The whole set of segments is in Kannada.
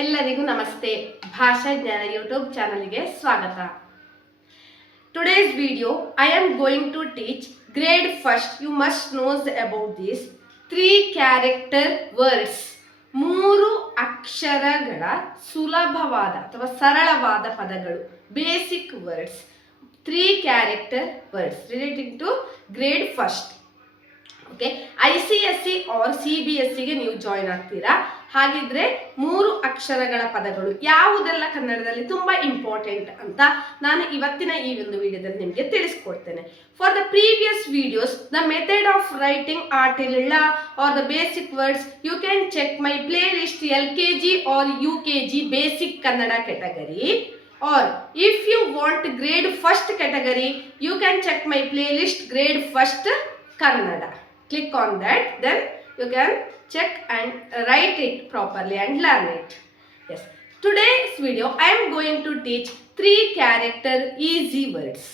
ಎಲ್ಲರಿಗೂ ನಮಸ್ತೆ. ಭಾಷಾ ಜ್ಞಾನ ಯೂಟ್ಯೂಬ್ ಚಾನಲ್ಗೆ ಸ್ವಾಗತ. Today's video I am going to teach grade first. You must knows about this 3 character words. 3 ಅಕ್ಷರಗಳ ಸುಲಭವಾದ ಅಥವಾ ಸರಳವಾದ ಪದಗಳು, basic words. 3 character words relating to grade first. Okay, ICSE or CBSEಗೆ ನೀವು ಜಾಯಿನ್ ಆಗ್ತೀರಾ. ಹಾಗಿದ್ರೆ 3 ಅಕ್ಷರಗಳ ಪದಗಳು ಯಾವುದೆಲ್ಲ ಕನ್ನಡದಲ್ಲಿ ತುಂಬಾ ಇಂಪಾರ್ಟೆಂಟ್ ಅಂತ ನಾನು ಇವತ್ತಿನ ಈ ಒಂದು ವಿಡಿಯೋದಲ್ಲಿ ನಿಮಗೆ ತಿಳಿಸ್ಕೊಡ್ತೇನೆ. For the previous videos, the method of writing ಆರ್ಟಿಲ್ or the basic words, you can check my playlist LKG or UKG basic Kannada category. Or if you want grade first category, you can check my playlist grade first Kannada. Click on that, then you can check and write it properly and learn it. Yes, today's video I am going to teach 3 character easy words.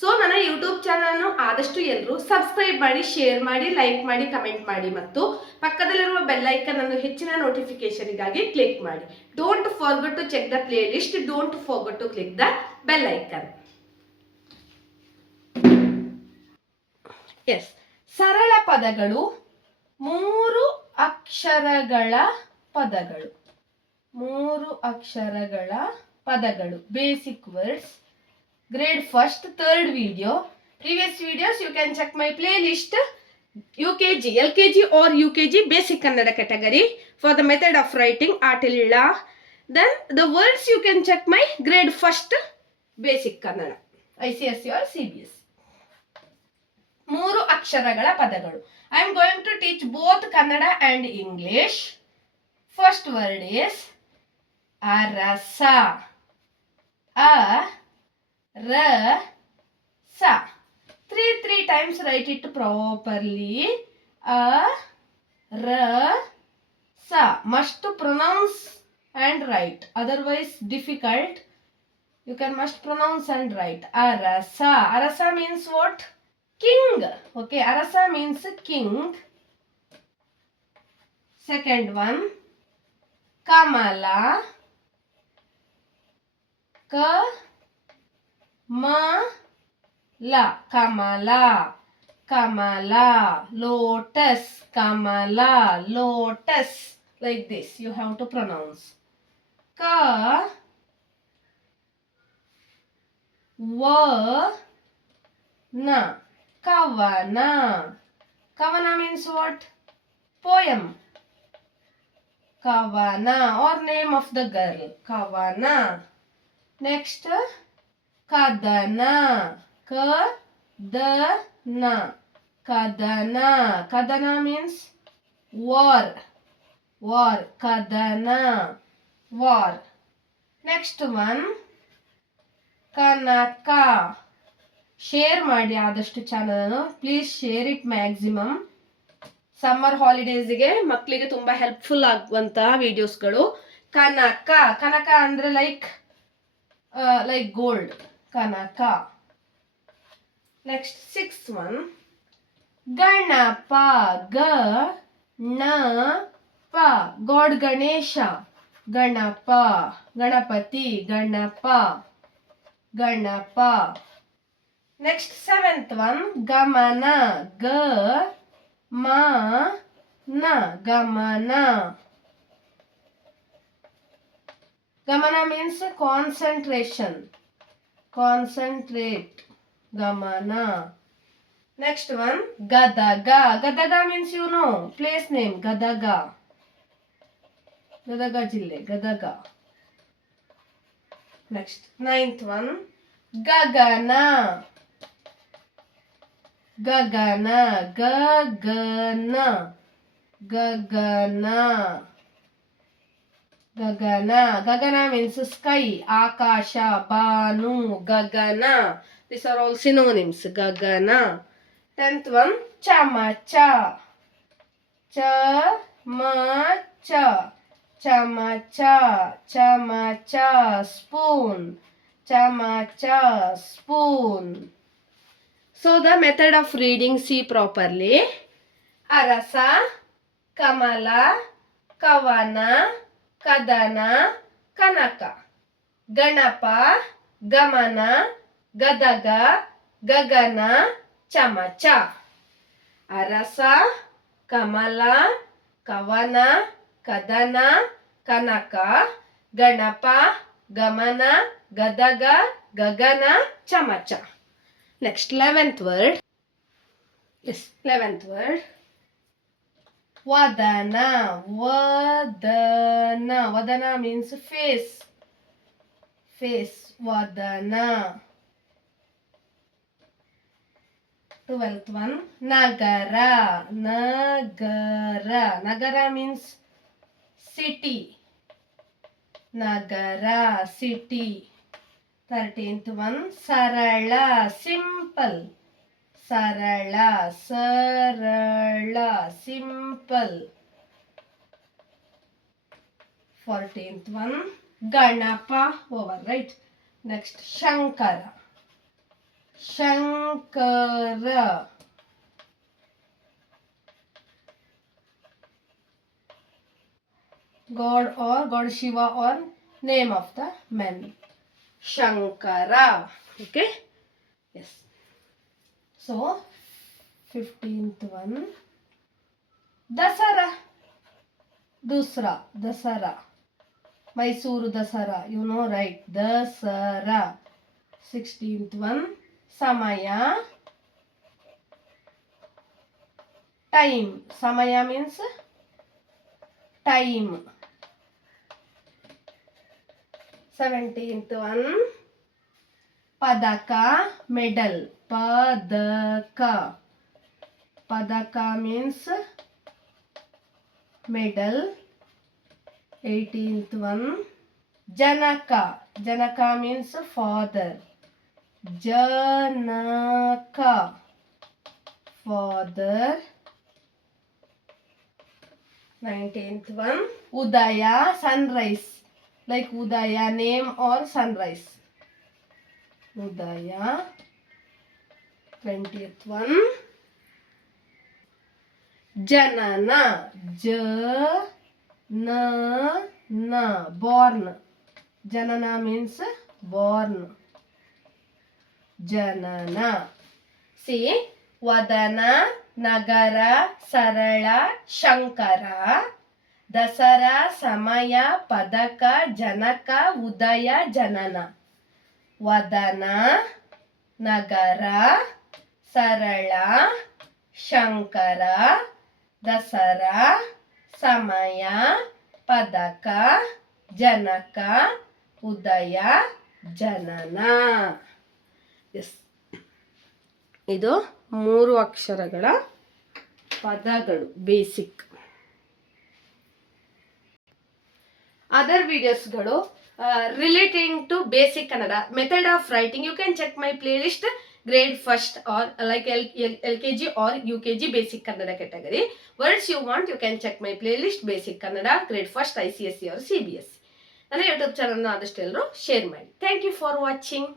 So ನನ್ನ ಯೂಟ್ಯೂಬ್ ಚಾನಲ್ನು ಆದಷ್ಟು ಎಲ್ಲರೂ ಸಬ್ಸ್ಕ್ರೈಬ್ ಮಾಡಿ, ಶೇರ್ ಮಾಡಿ, ಲೈಕ್ ಮಾಡಿ, ಕಮೆಂಟ್ ಮಾಡಿ ಮತ್ತು ಪಕ್ಕದಲ್ಲಿರುವ ಬೆಲ್ ಐಕನ್ ಅನ್ನು ಹೆಚ್ಚಿನ ನೋಟಿಫಿಕೇಶನ್ಗಾಗಿ ಕ್ಲಿಕ್ ಮಾಡಿ. Don't forget to check the playlist, don't forget to click the bell icon. Yes, ಸರಳ ಪದಗಳು, 3 ಅಕ್ಷರಗಳ ಪದಗಳು, 3 ಅಕ್ಷರಗಳ ಪದಗಳು, basic words. Grade first, third video. Previous videos you can check my playlist UKG, LKG or UKG basic Kannada category for the method of writing Atilla. Then the words you can check my grade first basic Kannada ICSE or CBS. 3 ಅಕ್ಷರಗಳ ಪದಗಳು. I am going to teach both Kannada and English. First word is arasa. Sa. 3 times write it properly. Sa. Must pronounce and write, otherwise difficult. You can must pronounce and write. Arasa. Arasa means what? King. Okay, arasa means king. Second one, kamala. Kamala, Kamala, lotus, Kamala, lotus, like this you have to pronounce. Kavana, Kavana. Kavana means what? Poem. Kavana, or name of the girl, Kavana. Next, Kadana, Kadana, Kadana. Kadana means war, war, Kadana, war. Next one, Kanaka. Share ಮಾಡಿ ಆದಷ್ಟು channel, please share it maximum. Summer ಹಾಲಿಡೇಸ್ಗೆ ಮಕ್ಕಳಿಗೆ ತುಂಬಾ ಹೆಲ್ಪ್ಫುಲ್ ಆಗುವಂತಹ ವಿಡಿಯೋಸ್ಗಳು. ಕನಕ, ಕನಕ ಅಂದ್ರೆ like gold, Kanaka. Next, 6th one, Ganapa, Ganapa, God Ganesha, Ganapa, Ganapati, Ganapa, Ganapa. Next, 7th one, Gamana, Gamana, Gamana. Gamana means concentration, concentrate, Gamana. Next one, Gadaga. Gadaga means you know, place name, Gadaga, Gadaga Jille, Gadaga. Next, 9th one, Gagana, Gagana, Gagana, Gagana, Gagana. Gagana means sky, Akasha, Banu, Gagana. These are all synonyms, Gagana. 10th one, Chamacha, Chamacha, Chamacha, Chamacha, spoon, Chamacha, spoon. So the method of reading, see properly. Arasa, Kamala, Kavana, ಕದನ ಕನಕ. ಗಣಪ ಗಮನ ಗದಗ ಗಗನ ಚಮಚ. ಅರಸ ಕಮಲ ಕವನ ಕದನ ಕನಕ ಗಣಪ ಗಮನ ಗದಗ ಗಗನ ಚಮಚ. Next 11th word. Yes, 11th word. Vadana. Vadana. Vadana means face. Face. Vadana. 12th one. Nagara. Nagara. Nagara means city. Nagara, city. 13th one. Sarala. Simple. Sarala. Sarala. Simple. 14th one. Ganapa. Over, right? Next. Shankara. Shankara. God or God Shiva or name of the man. Shankara. Okay? Yes. So, 15th one. Dasara. Dusra. Dasara. Mysuru Dasara. You know, right? Dasara. 16th one. Samaya. Time. Samaya means time. 17th one. Padaka, medal. Padaka. Padaka means medal. 18th one. Janaka. Janaka means father. Janaka. Father. 19th one. Udaya, sunrise. Like Udaya, name or sunrise. Udaya. 20th one. Janana. Janana. Born. Janana means born. Janana. See, Vadana, Nagara, Sarala, Shankara, Dasara, Samaya, Padaka, Janaka, Udaya, Janana. Vadana, Nagara, Sarala, Shankara, Dasara, Samaya, Padaka, Janaka, Udaya, Janana. Yes. ಇದು 3 ಅಕ್ಷರಗಳ ಪದಗಳು ಬೇಸಿಕ್. ಅದರ್ ವಿಡಿಯೋಸ್ಗಳು relating to basic Kannada method of writing you can check my playlist grade first or like LKG or UKG basic Kannada category. Words you want you can check my playlist basic Kannada grade first ICSE or CBSE. ನನ್ನ ಯೂಟ್ಯೂಬ್ ಚಾನಲ್ನ ಆದಷ್ಟು ಎಲ್ಲರೂ ಶೇರ್ ಮಾಡಿ. Thank you for watching.